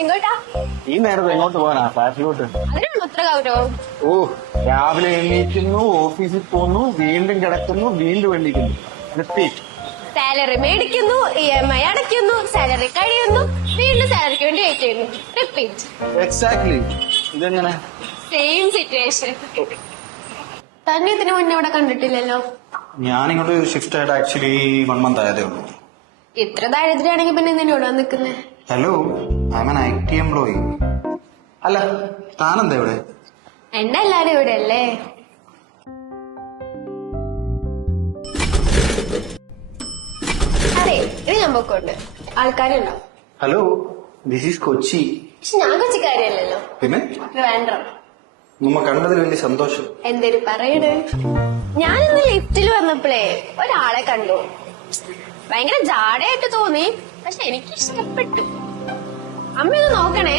എങ്ങോട്ടാ? ഈ നേരത്തെ എങ്ങോട്ട് പോകാനാ? ഫ്ലാറ്റിലോട്ട്. അതിനാണ് ഉത്തര ഗൗരവം. ഓ, രാവിലെ എണീക്കുന്നു, ഓഫീസിൽ പോകുന്നു, വീണ്ടും കിടക്കുന്നു, വീണ്ടും എണീക്കുന്നു. റിപ്പീറ്റ്. സാലറി മേടിക്കുന്നു, EMI അടയ്ക്കുന്നു, സാലറി കഴിയുന്നു, വീണ്ടും സാലറിക്ക് വേണ്ടി വെയിറ്റ് ചെയ്യുന്നു. റിപ്പീറ്റ്. എക്സാക്ട്ലി. ഇതെങ്ങനെ? Same situation. തന്നെ ഇതിനു മുന്നേ ഇവിടെ കണ്ടിട്ടില്ലല്ലോ. ഞാനിങ്ങോട്ട് ഷിഫ്റ്റ് ആയിട്ട് ആക്ച്വലി 1 month ആയതേ ഉള്ളൂ. ഇത്ര ദാരിദ്ര്യാണെങ്കിൽ പിന്നെ എന്തിനാ ഇവിടെ നിൽക്കുന്നേ? Hello, I M an IT employee. അല്ല, താനെന്താ ഇവിടെ? എന്നെ എല്ലാരും ഇവിടെ അല്ലേ? അതെ, ഇത് ഞാൻ പൊക്കോണ്ട്. ആൾക്കാരുണ്ടോ? Hello, this is Kochi. പക്ഷെ ഞാൻ കൊച്ചിക്കാരിയല്ലല്ലോ. പിന്നെ ട്രിവാൻഡ്രം. നമ്മ കണ്ടതിൽ വലിയ സന്തോഷം. എന്തേലും പറയണേ. ഞാനിന്ന് ലിഫ്റ്റിൽ വന്നപ്പോഴേ ഒരാളെ കണ്ടു. ഭയങ്കര ജാടയായിട്ട് തോന്നി, പക്ഷെ എനിക്ക് ഇഷ്ടപ്പെട്ടു. അമ്മയൊന്ന് നോക്കണേ.